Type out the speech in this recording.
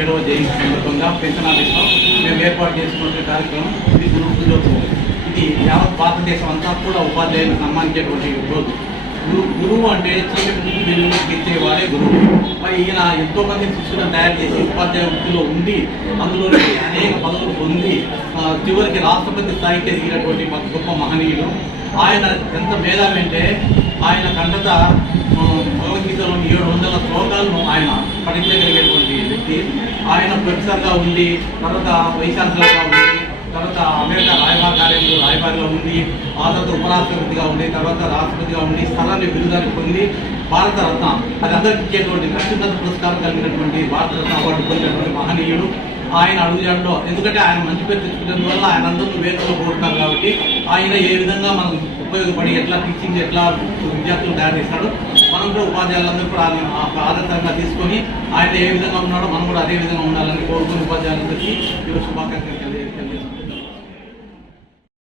ఏడవ జయంతి సందర్భంగా పెన్షన్ మేము ఏర్పాటు చేసుకున్న కార్యక్రమం ఇది గురు పూజోత్సవం ఇది యావత్ భారతదేశం అంతా కూడా ఉపాధ్యాయులను సన్మానించేటువంటి రోజు. గురు గురువు అంటే చీకటి వెలుగులోకి ఎత్తేవాడే గురువు. మరి ఈయన ఎంతో మంది శిష్యులను తయారు చేసి ఉపాధ్యాయ వృత్తిలో ఉండి అందులో అనేక పదవులు పొంది చివరికి రాష్ట్రపతి స్థాయికి ఎదిగినటువంటి మాకు గొప్ప మహనీయులు. ఆయన ఎంత భేదమంటే అంటే ఆయన కంటత భగవద్గీతలో భగవద్గీతలోని ఏడు వందల శ్లోకాలను ఆయన పఠించగలిగేటువంటి వ్యక్తి ఆయన ప్రొఫెసర్గా ఉండి తర్వాత వైస్ ఛాన్సలర్గా ఉండి తర్వాత అమెరికా రాయబార కార్యంలో రాయబారిగా ఉండి ఆ తర్వాత ఉపరాష్ట్రపతిగా ఉండి తర్వాత రాష్ట్రపతిగా ఉండి స్థలాన్ని బిరుదాన్ని పొంది భారత రత్న అది అందరికీ ఇచ్చేటువంటి అత్యున్నత పురస్కారం కలిగినటువంటి భారత రత్న అవార్డు పొందినటువంటి మహనీయుడు. ఆయన అడుగుజాడలో ఎందుకంటే ఆయన మంచి పేరు తెచ్చుకున్నందువల్ల ఆయన అందరూ వేదనలో కోరుతారు కాబట్టి ఆయన ఏ విధంగా మనం ఉపయోగపడి ఎట్లా టీచింగ్ ఎట్లా విద్యార్థులు తయారు చేస్తాడో కూడా ఉపాధ్యాయులందరూ కూడా ఆయన ఆ ఆదర్శంగా తీసుకొని ఆయన ఏ విధంగా ఉన్నాడో మనం కూడా అదే విధంగా ఉండాలని కోరుకుని ఉపాధ్యాయులందరికీ ఈరోజు శుభాకాంక్షలు తెలియజేస్తున్నాం.